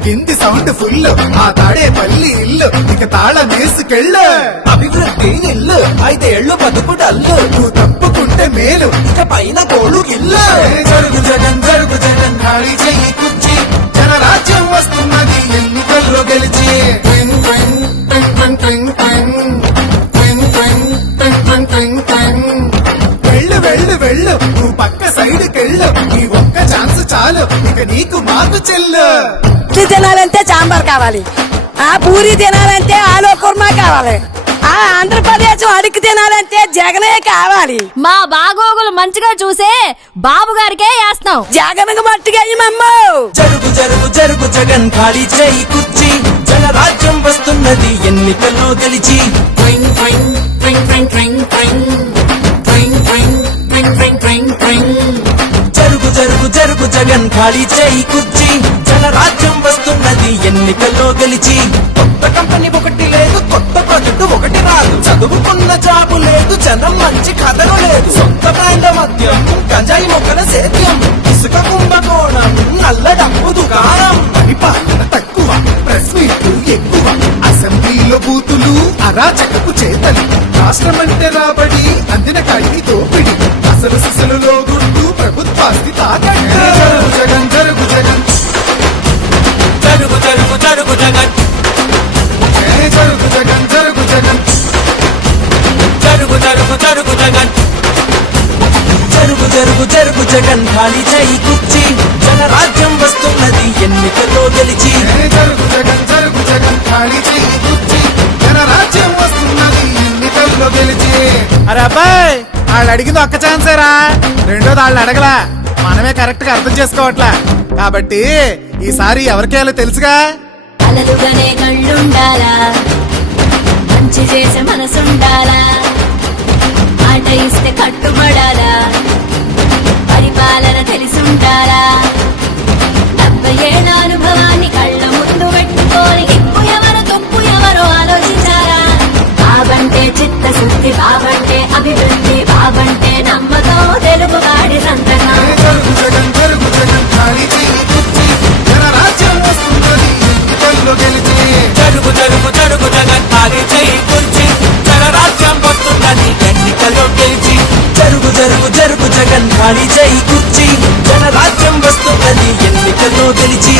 మోగింది sound full ఆ తాడే పల్లి ఇల్లు ఇక తాళం వేసుకెళ్ళు. అభివృద్ధి ఇల్లు 5 ఏళ్ళు బతుకు డల్లు నువ్వు తప్పుకుంటే మేలు ఇక పైన కోడు గిల్లు. జరుగు జగన్ ఖాళీ చెయ్యి కుర్చీ జనరాజ్యం వస్తున్నది ఎన్నికల్లో గెలిచి. ట్వింగ్ ట్వింగ్ ట్వింగ్ ట్వింగ్ ట్వింగ్ ట్వింగ్ ట్వింగ్ ట్వింగ్ ట్వింగ్ ట్వింగ్ ట్వింగ్. వెళ్ళు వెళ్ళు వెళ్ళు నువ్వు పక్క సైడ్ కెళ్ళు నీ ఒక్క ఛాన్స్ చాలు ఇక నీకు మాకు చెల్లు. ఇడ్లీ తినాలంటే సాంబార్ కావాలి, ఆ పూరి తినాలంటే ఆలో కుర్మా కావాలి, ఆ ఆంధ్రప్రదేశ్ అడిగి తినాలంటే జగనే కావాలి. మా బాగోగులు మంచిగా చూసే బాబు గారికే వేస్తాం. జగన్కు మట్టిగా అయ్యమమ్మో. జరుగు జరుగు జరుగు జగన్ ఖాళీ చేయి కుర్చీ జనరాజ్యం వస్తున్నది ఎన్నికల్లో గెలిచి. Twing, twing, twing, twing, twing, twing. Twing, twing, twing, twing, twing, twing. జరుగు జరుగు జరుగు జగన్ ఖాళీ చేయి కుర్చీ జనరాజ్యం వస్తున్నది ఎన్నికల్లో గెలిచి. కొత్త కంపెనీ ఒకటి లేదు, కొత్త ప్రాజెక్టు ఒకటి రాదు, చదువుకున్న జాబు లేదు, జనం మంచి కథలు లేదు, సొంత బ్రాండ్ మద్యం గంజాయి మొక్కల సేద్యం, ఇసుక కుంభకోణం నల్ల డబ్బు దుకాణం. పరిపాలన తక్కువ ప్రెస్ మీట్లు ఎక్కువ అసెంబ్లీలో బూతులు అరాచకపు చేతలు రాష్ట్రమంటే రాబడి అందిన కాడికి దోపిడి అసలు సిసలులో గుండు ప్రభుత్వాస్తి తాకట్టు. జరుగు జగన్ జరుగు జగన్ జరుగు జరుగు జరుగు జగన్ జరుగు జగన్ జరుగు జగన్ జరుగు జరుగు జరుగు జగన్ జరుగు జరుగు జరుగు జగన్ ఖాళీ చేయి కుర్చీ జనరాజ్యం వస్తున్నది ఎన్నికల్లో గెలిచి. జరుగు జగన్ జరుగు జగన్ ఖాళీ చెయ్యి కుర్చీ జనరాజ్యం వస్తున్నది ఎన్నికల్లో గెలిచి. అరే అబ్బాయి వాళ్ళు అడిగింది ఒక్క ఛాన్సేరా, రెండోది వాళ్ళు అడగలా, మనమే కరెక్ట్ గా అర్థం చేసుకోవట్లా. కాబట్టి ఈసారి ఎవరికేయాలో తెలుసుగా. అలలుగానే కళ్ళుండాలా, మంచి చేసే మనసుండాలా, మాట ఇస్తే కట్టుబడాలా, పరిపాలన తెలిసుండాలా, 70 ఏళ్ల అనుభవాన్ని కళ్ళ ముందు పెట్టుకొని ఎక్కువ ఎవరు తప్పు ఎవరో ఆలోచించాలా. బాబంటే చిత్తశుద్ధి, బాబంటే అభివృద్ధి, బాబంటే నమ్మకం, తెలుగువాడి సంతకం. జరుగు జగన్ జరుగు జగన్ ఖాళీ చెయ్యి కుర్చీ జనరాజ్యం వస్తున్నది ఎన్నికల్లో గెలిచి. జరుగు జరుగు జరుగు జగన్ ఖాళీ చేయి కుర్చీ జనరాజ్యం వస్తున్నది ఎన్నికల్లో గెలిచి. జరుగు జరుగు జరుగు జగన్ ఖాళీ చేయి కుర్చీ జనరాజ్యం వస్తున్నది ఎన్నికల్లో గెలిచి.